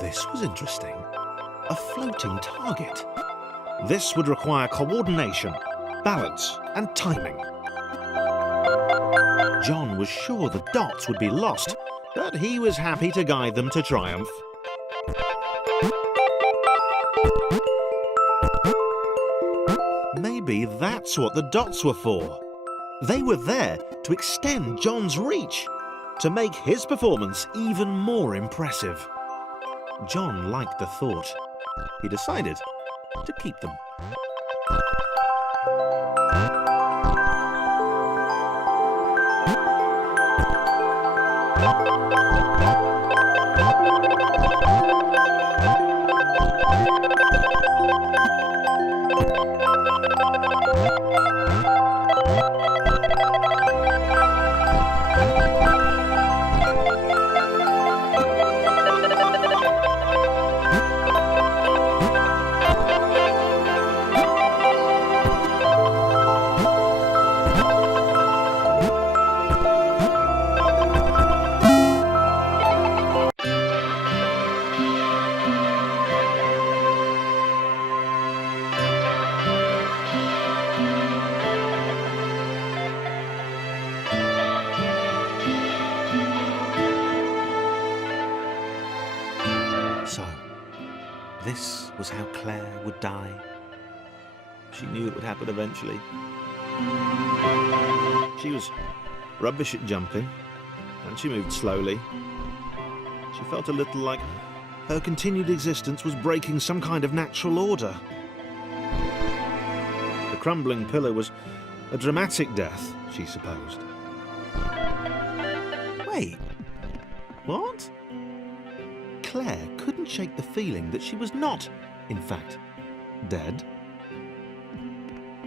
This was interesting. A floating target. This would require coordination, balance, and timing. John was sure the dots would be lost, but he was happy to guide them to triumph. Maybe that's what the dots were for. They were there to extend John's reach, to make his performance even more impressive. John liked the thought. He decided to keep them. So, this was how Claire would die. She knew it would happen eventually. She was rubbish at jumping, and she moved slowly. She felt a little like her continued existence was breaking some kind of natural order. The crumbling pillar was a dramatic death, she supposed. Wait, what? Claire couldn't shake the feeling that she was not, in fact, dead.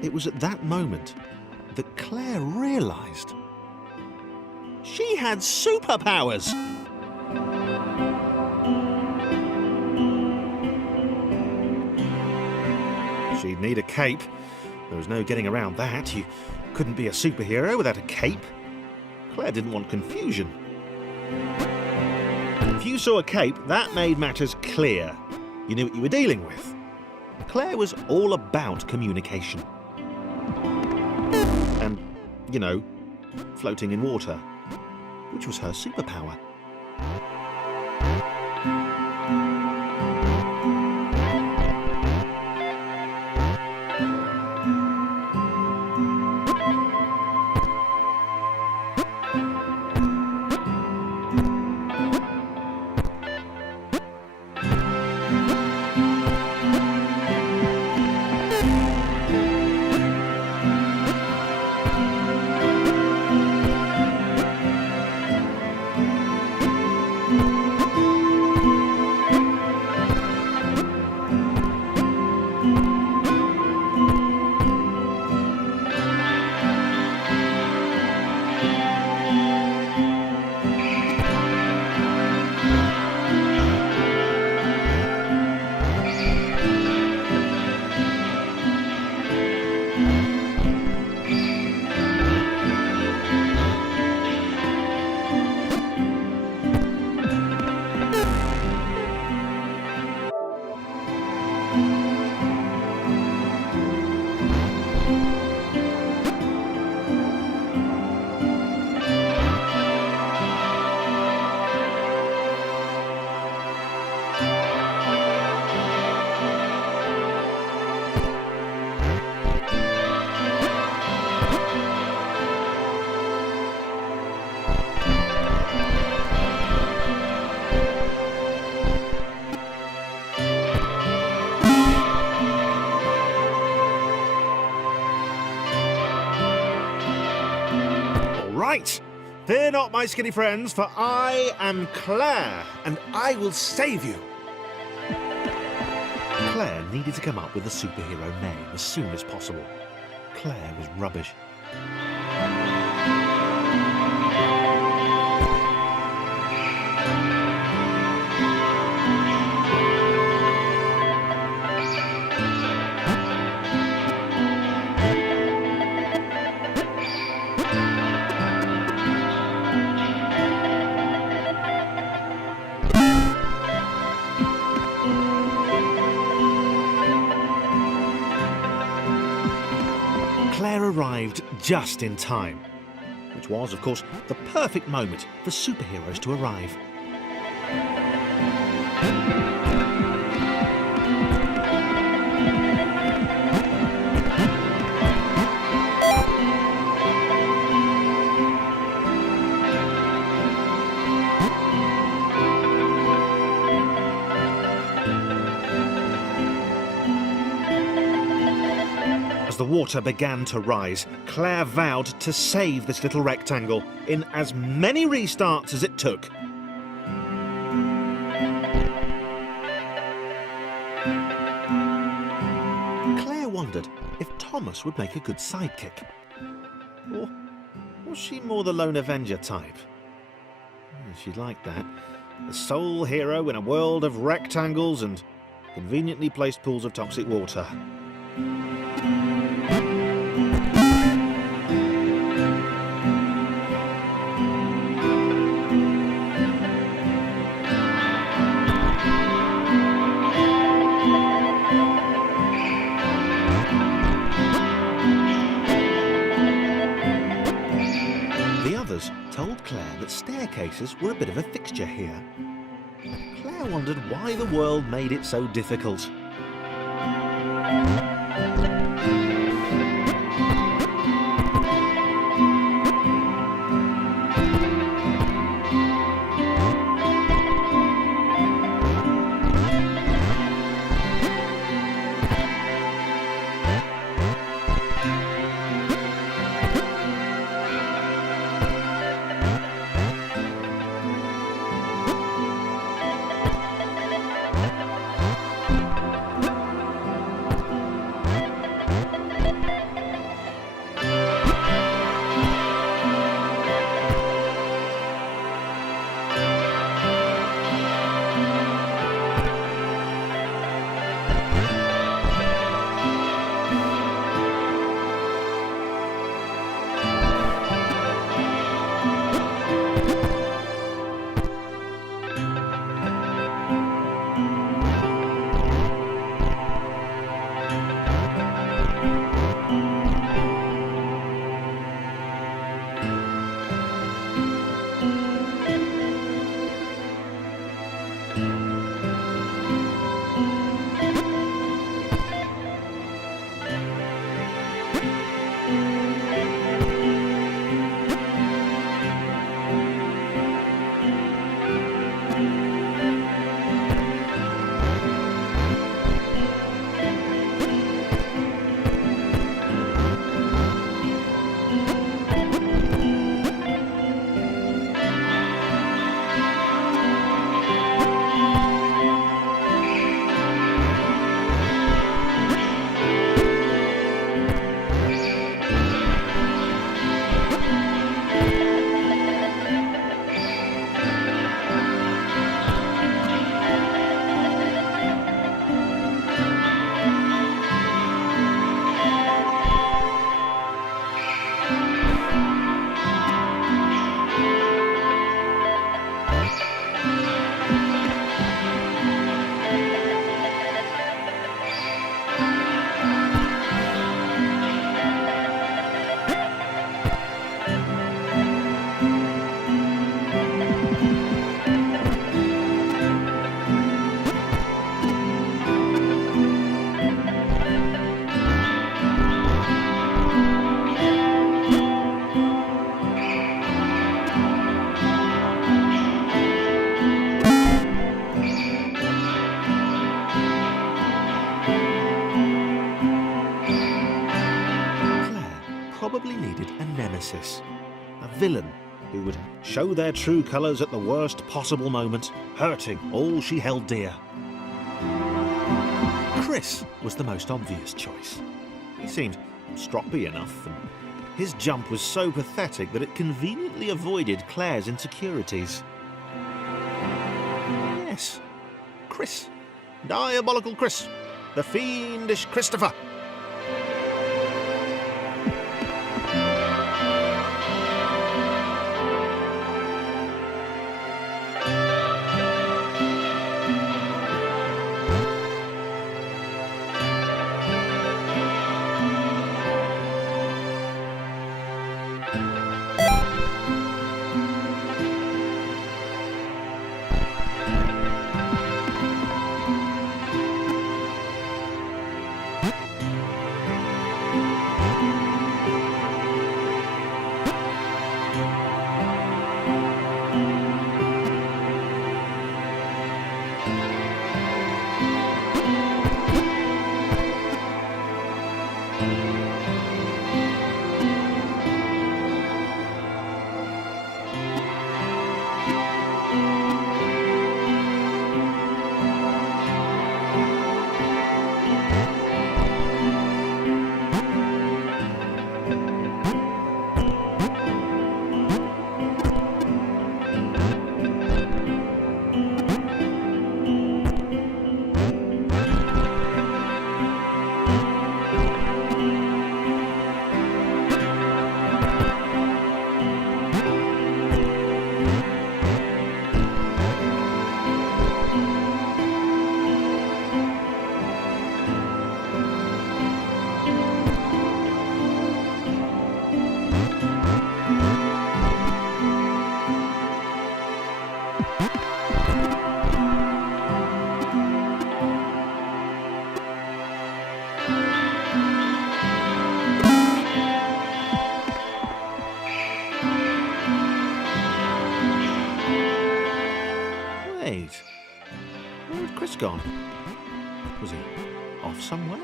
It was at that moment that Claire realised she had superpowers. She'd need a cape. There was no getting around that. You couldn't be a superhero without a cape. Claire didn't want confusion. If you saw a cape, that made matters clear. You knew what you were dealing with. Claire was all about communication. And, you know, floating in water, which was her superpower. Right! Fear not, my skinny friends, for I am Claire, and I will save you! Claire needed to come up with a superhero name as soon as possible. Claire was rubbish. arrived just in time, which was, of course, the perfect moment for superheroes to arrive. As the water began to rise, Claire vowed to save this little rectangle in as many restarts as it took. Claire wondered if Thomas would make a good sidekick. Or was she more the lone Avenger type? She liked that. The sole hero in a world of rectangles and conveniently placed pools of toxic water. Told Claire that staircases were a bit of a fixture here. Claire wondered why the world made it so difficult. probably needed a nemesis, a villain who would show their true colours at the worst possible moment, hurting all she held dear. Chris was the most obvious choice. He seemed stroppy enough, and his jump was so pathetic that it conveniently avoided Claire's insecurities. Yes, Chris. Diabolical Chris. The fiendish Christopher. Wait, where had Chris gone? Was he off somewhere?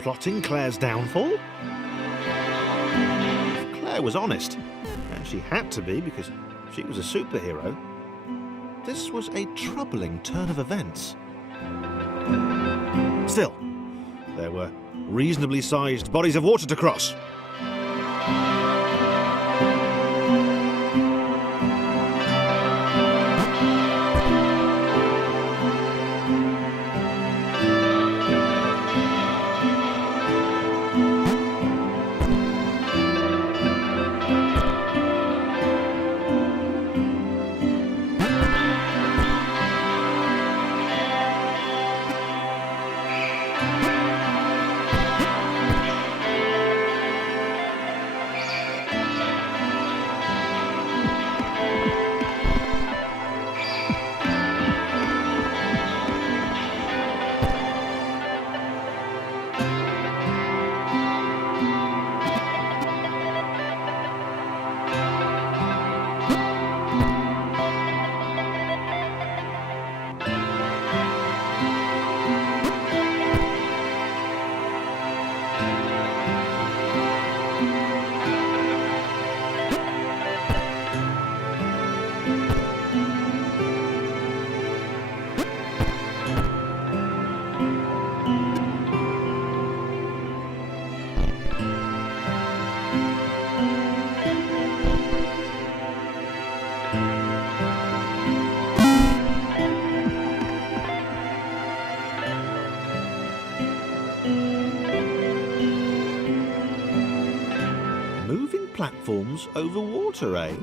Plotting Claire's downfall? If Claire was honest, and she had to be because she was a superhero, this was a troubling turn of events. Still, there were reasonably sized bodies of water to cross. Platforms over water, eh?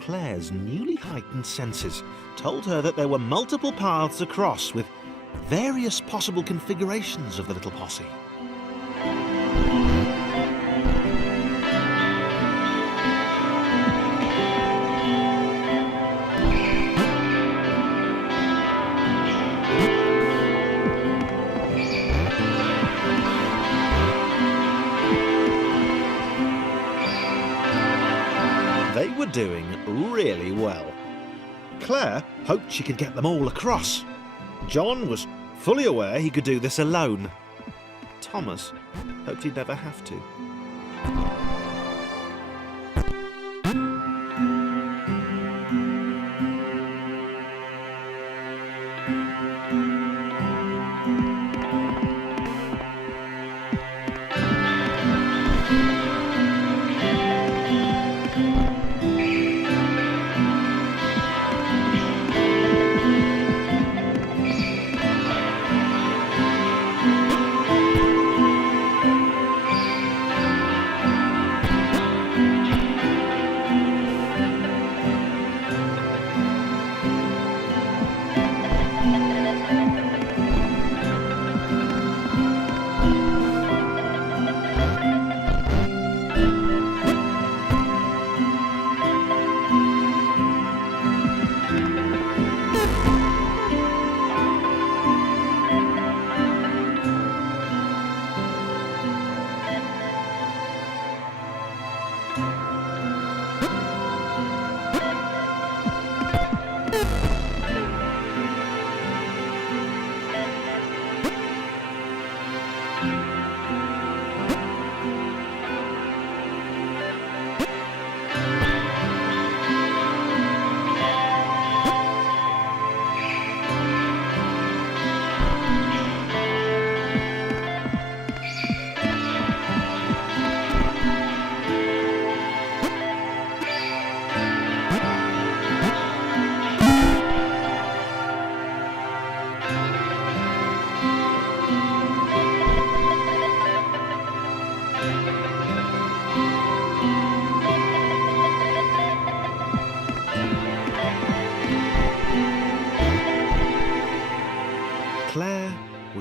Claire's newly heightened senses told her that there were multiple paths across with various possible configurations of the little posse. They were doing really well. Claire hoped she could get them all across. John was fully aware he could do this alone. Thomas hoped he'd never have to.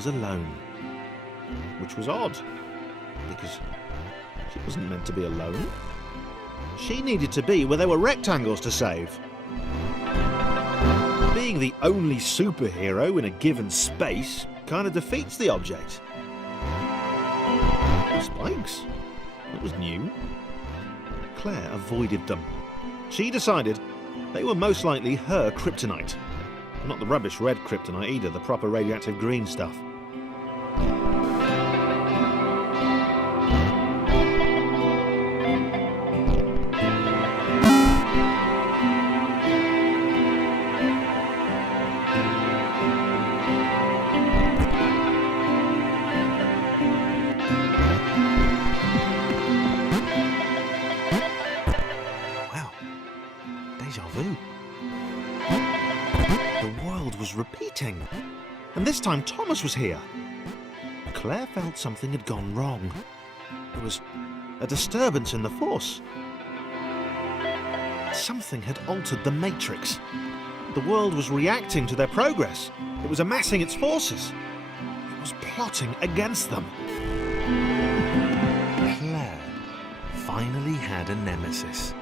was alone. Which was odd, because she wasn't meant to be alone. She needed to be where there were rectangles to save. Being the only superhero in a given space kind of defeats the object. Spikes? It was new. Claire avoided them. She decided they were most likely her kryptonite. Not the rubbish red kryptonite either, the proper radioactive green stuff. Repeating. And this time Thomas was here. Claire felt something had gone wrong. There was a disturbance in the force. Something had altered the matrix. The world was reacting to their progress. It was amassing its forces. It was plotting against them. Claire finally had a nemesis.